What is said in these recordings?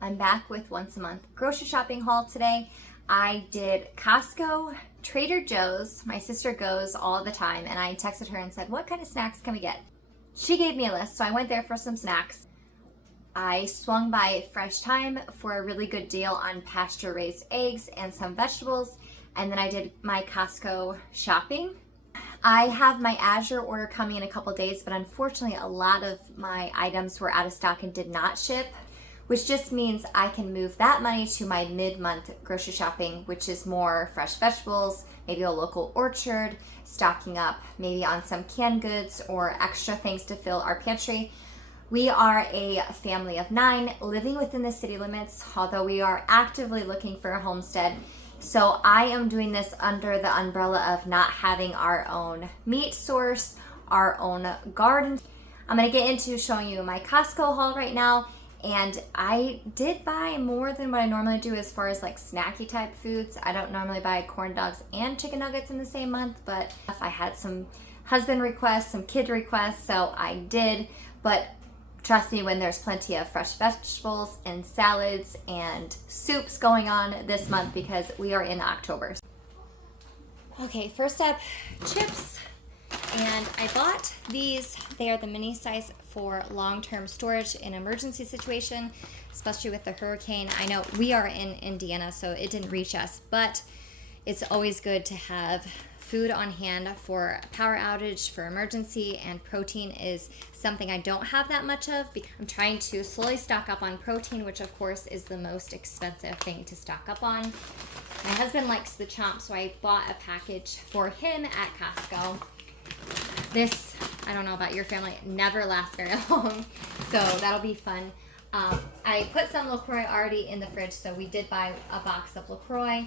I'm back with once a month grocery shopping haul today. I did Costco, Trader Joe's. My sister goes all the time, and I texted her and said, what kind of snacks can we get? She gave me a list, so I went there for some snacks. I swung by Fresh Time for a really good deal on pasture-raised eggs and some vegetables, and then I did my Costco shopping. I have my Azure order coming in a couple days, but unfortunately a lot of my items were out of stock and did not ship, which just means I can move that money to my mid-month grocery shopping, which is more fresh vegetables, maybe a local orchard, stocking up maybe on some canned goods or extra things to fill our pantry. We are a family of 9 living within the city limits, although we are actively looking for a homestead. So I am doing this under the umbrella of not having our own meat source, our own garden. I'm gonna get into showing you my Costco haul right now. And I did buy more than what I normally do as far as like snacky type foods. I don't normally buy corn dogs and chicken nuggets in the same month, but if I had some husband requests, some kid requests, so I did. But trust me, when there's plenty of fresh vegetables and salads and soups going on this month because we are in October. Okay, first up, chips. And I bought these. They are the mini size for long-term storage in emergency situation, especially with the hurricane. I know we are in Indiana, so it didn't reach us, but it's always good to have food on hand for power outage, for emergency, and protein is something I don't have that much of. I'm trying to slowly stock up on protein, which of course is the most expensive thing to stock up on. My husband likes the chomp, so I bought a package for him at Costco. This, I don't know about your family, never lasts very long, so that'll be fun. I put some LaCroix already in the fridge, so we did buy a box of LaCroix.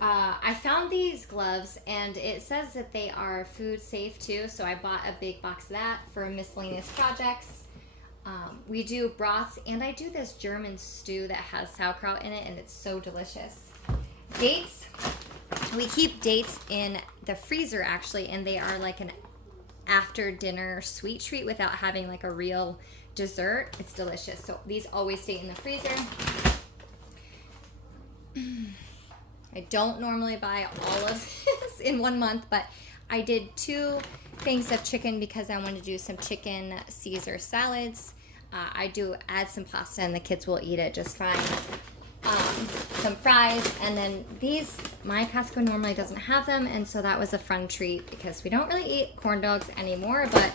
I found these gloves, and it says that they are food safe too, so I bought a big box of that for miscellaneous projects. We do broths, and I do this German stew that has sauerkraut in it, and it's so delicious. Dates. We keep dates in the freezer actually, and they are like an after dinner sweet treat without having like a real dessert. It's delicious. So these always stay in the freezer. I don't normally buy all of this in 1 month, but I did 2 things of chicken because I wanted to do some chicken Caesar salads. I do add some pasta and the kids will eat it just fine. Some fries, and then these, my Costco normally doesn't have them, and so that was a fun treat because we don't really eat corn dogs anymore, but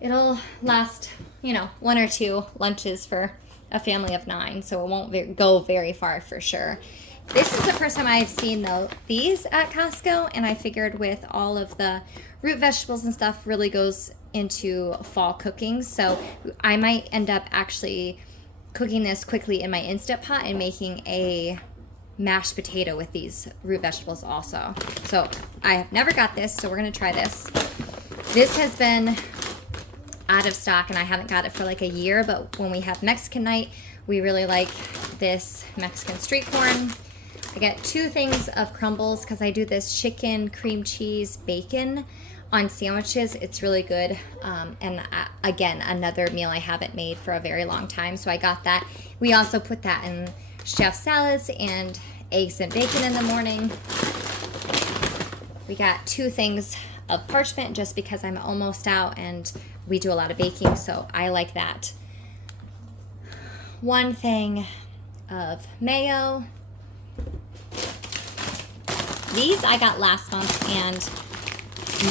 it'll last, 1 or 2 lunches for a family of 9, so it won't go very far for sure. This is the first time I've seen these at Costco, and I figured with all of the root vegetables and stuff really goes into fall cooking, so I might end up actually cooking this quickly in my Instant Pot and making a mashed potato with these root vegetables also. So I have never got this, so we're gonna try this. This has been out of stock and I haven't got it for like a year, but when we have Mexican night, we really like this Mexican street corn. I get 2 things of crumbles because I do this chicken, cream cheese, bacon on sandwiches. It's really good, and again, another meal I haven't made for a very long time, so I got that. We also put that in chef salads and eggs and bacon in the morning. We got 2 things of parchment just because I'm almost out and we do a lot of baking, so I like that. 1 thing of mayo. These I got last month and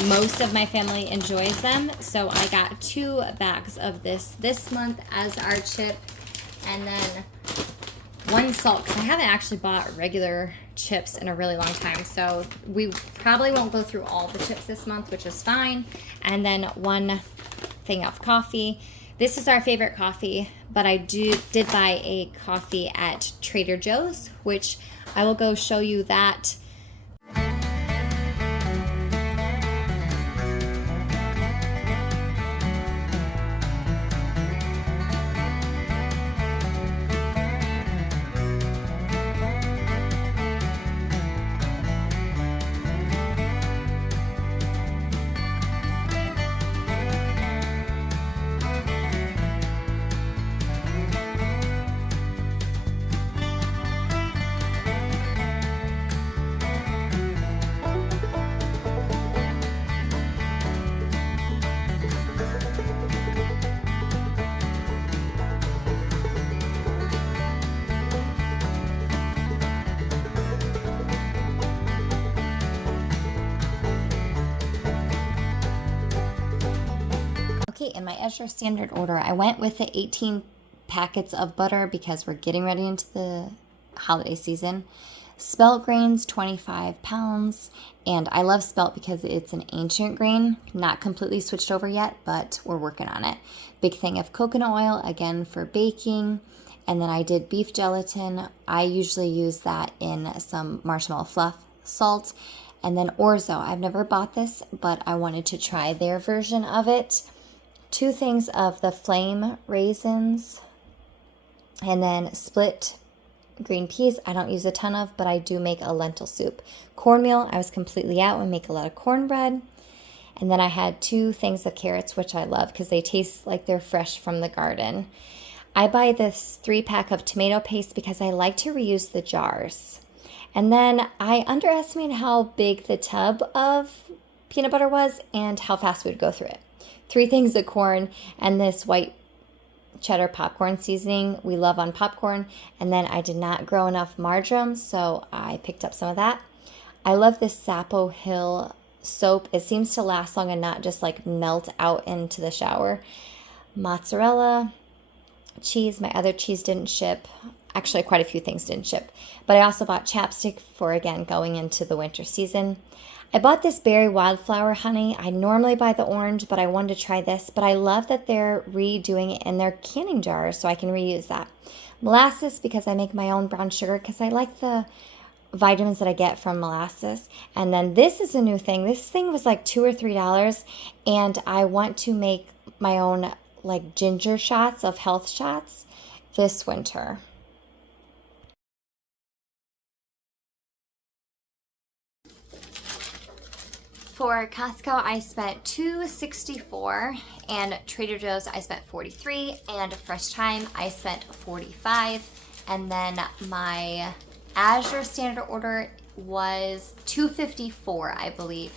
most of my family enjoys them, so I got 2 bags of this month as our chip, and then 1 salt because I haven't actually bought regular chips in a really long time, so we probably won't go through all the chips this month, which is fine. And then 1 thing of coffee. This is our favorite coffee, but I did buy a coffee at Trader Joe's, which I will go show you that. in my Azure Standard order, I went with the 18 packets of butter because we're getting ready into the holiday season. Spelt grains, 25 pounds. And I love spelt because it's an ancient grain, not completely switched over yet, but we're working on it. Big thing of coconut oil, again for baking. And then I did beef gelatin. I usually use that in some marshmallow fluff, salt, and then orzo. I've never bought this, but I wanted to try their version of it. 2 things of the flame raisins, and then split green peas. I don't use a ton of, but I do make a lentil soup. Cornmeal, I was completely out and make a lot of cornbread. And then I had 2 things of carrots, which I love because they taste like they're fresh from the garden. I buy this 3-pack of tomato paste because I like to reuse the jars. And then I underestimated how big the tub of peanut butter was and how fast we would go through it. 3 things of corn and this white cheddar popcorn seasoning we love on popcorn. And then I did not grow enough marjoram, so I picked up some of that. I love this Sapo Hill soap. It seems to last long and not just like melt out into the shower. Mozzarella, cheese. My other cheese didn't ship. Actually, quite a few things didn't ship. But I also bought chapstick for, again, going into the winter season. I bought this berry wildflower honey. I normally buy the orange, but I wanted to try this. But I love that they're redoing it in their canning jars, so I can reuse that. Molasses, because I make my own brown sugar, because I like the vitamins that I get from molasses. And then this is a new thing. This thing was like $2 or $3, and I want to make my own like ginger shots of health shots this winter. For Costco, I spent $2.64, and Trader Joe's I spent $43, and Fresh Thyme I spent $45, and then my Azure Standard order was $2.54, I believe.